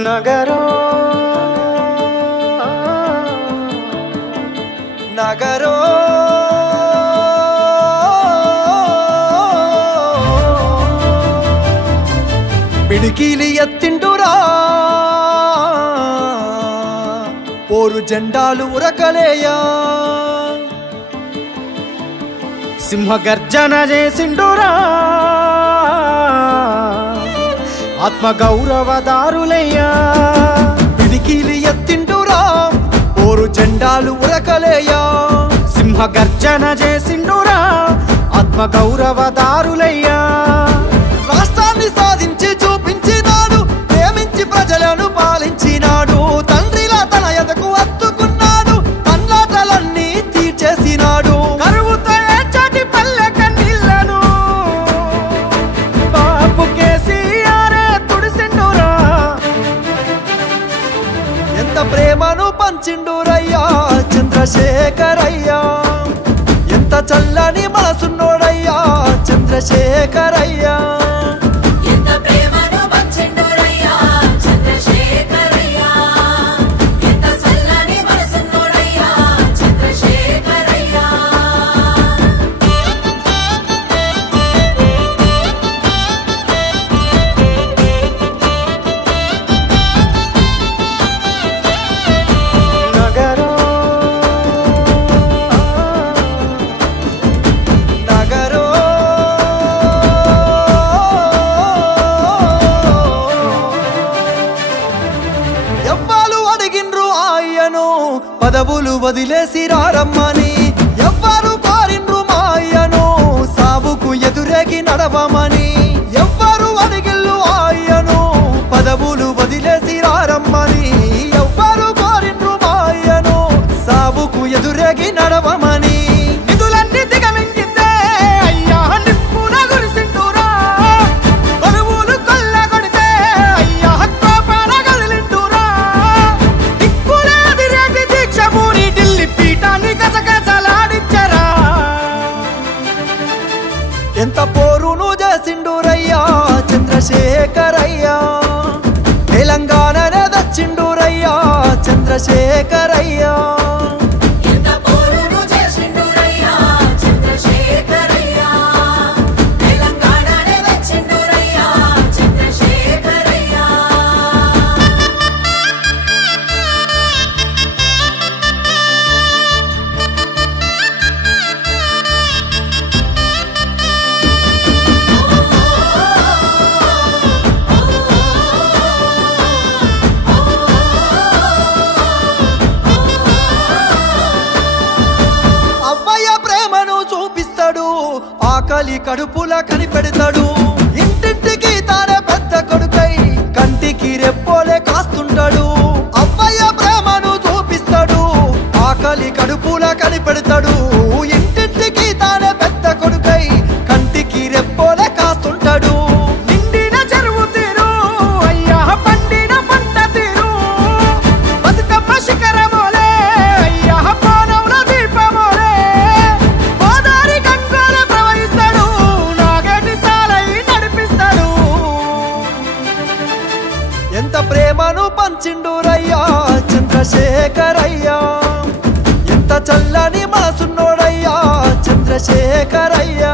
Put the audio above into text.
నగరో నగరో పిడికిలి ఎత్తిండురా పోరు జెండాలు ఉరకలేయా సింహగర్జన చేసిండురా ఆత్మగౌరవదారులయ్యా పిడికిలి ఎత్తిండురా పోరు జెండాలు ఉరకలేయా సింహగర్జన చేసిండురా ఆత్మగౌరవదారులయ్యా రాష్ట్రాన్ని సాధించి చూపించినాడు ప్రేమించి ప్రజలను పాలించినాడు తండ్రిలా తన ఎదకు అత్తుకున్నాడు తన్లాటలన్నీ తీర్చేసినాడు కరువుతో ఏచాటి పల్లె కన్నీళ్లను బాపు కేసీఆరే తుడిసిండురా ఎంత ప్రేమను పంచిండురయ్యా చంద్రశేఖరయ్యా ఎంత చల్లని మనసున్నోడయ్యా చంద్రశేఖరయ్యా పదవులు వదిలేసి రారమ్మని ఎవ్వరు కోరిండ్రు మాయను సావుకు ఎదురేగి నడవమని ఎవ్వరు అడిగిల్లు ఆయను పదవులు వదిలేసి రారమ్మని ఎవ్వరు కోరిండ్రు మాయను సావుకు ఎదురేగి నడవమని నిధులన్నీ దిగమింగిందే అయ్యా నిప్పున గురిసిండురా కొలువులు కొల్లగొడితే అయ్యా కోపాన కదిలిండురా ఎంత పోరును చేసిండురయ్యా చంద్రశేఖరయ్యా తెలంగాణనే దచ్చిండురయ్యా చంద్రశేఖరయ్యా ఆకలి కడుపుల కనిపెడతాడు ఇంటింటికి తానే పెద్ద కొడుకై కంటికి రెప్పోలే కాస్తుంటాడు అవ్వయ్య ప్రేమను చూపిస్తాడు ఆకలి కడుపుల కనిపెడతాడు ఇంటింటికి తానే పెద్ద కొడుకై కంటికి రెప్పోలే కాస్తుంటాడు నిండిన చెరువు తీరు అయ్యా పండిన పంట తీరు బతుకమ్మ శిఖరమోలే అయ్యా పానవుల దీపమోలే గోదారి గంగోల ప్రవహిస్తాడు నాగటి సాలై నడిపిస్తాడు ఎంత ప్రేమను పంచిండురయ్యా చంద్రశేఖరయ్యా ఎంత చల్లని మనసున్నోడయ్యా చంద్రశేఖరయ్యా